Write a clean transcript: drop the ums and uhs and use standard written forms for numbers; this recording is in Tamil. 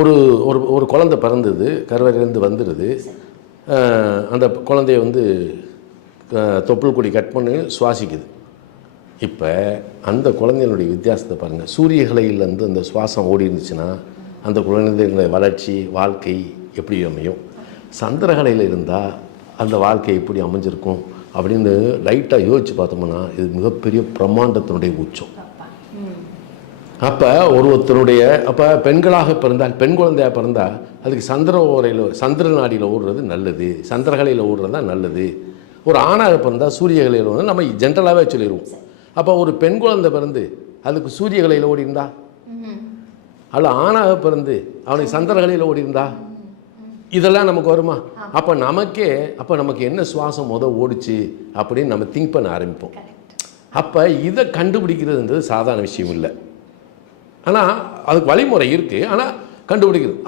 ஒரு ஒரு ஒரு குழந்தை பிறந்தது, கருவறையிலேருந்து வந்துடுது. அந்த குழந்தைய வந்து தொப்புள் கொடி கட் பண்ணி சுவாசிக்குது. இப்போ அந்த குழந்தையினுடைய வித்தியாசத்தை பாருங்கள். சூரியகலையிலேருந்து அந்த சுவாசம் ஓடி இருந்துச்சுன்னா அந்த குழந்தைகளுடைய வளர்ச்சி, வாழ்க்கை எப்படி அமையும்? சந்திரகலையில் இருந்தால் அந்த வாழ்க்கை எப்படி அமைஞ்சிருக்கும் அப்படின்னு லைட்டாக யோசித்து பார்த்தோம்னா இது மிகப்பெரிய பிரம்மாண்டத்தினுடைய உச்சம். அப்போ அப்போ பெண்களாக பிறந்தால், பெண் குழந்தையாக பிறந்தால் அதுக்கு சந்திர நாடியில் ஓடுறது நல்லது, சந்திரகலையில் ஓடுறது தான் நல்லது. ஒரு ஆணாக பிறந்தால் சூரியகலையில் ஓடுறது நம்ம ஜென்ரலாகவே சொல்லிடுவோம். அப்போ ஒரு பெண் குழந்தை பிறந்து அதுக்கு சூரியகலையில் ஓடி இருந்தா, அல்ல ஆணாக பிறந்து அவனுக்கு சந்திரகலையில் ஓடி இருந்தா, இதெல்லாம் நமக்கு வருமா? அப்போ நமக்கு என்ன சுவாசம் ஓடிச்சு அப்படின்னு நம்ம திங்க் பண்ண ஆரம்பிப்போம். அப்போ இதை கண்டுபிடிக்கிறதுன்றது சாதாரண விஷயம் இல்லை. ஆனால் அதுக்கு வழிமுறை இருக்குது, ஆனால் கண்டுபிடிக்கிறது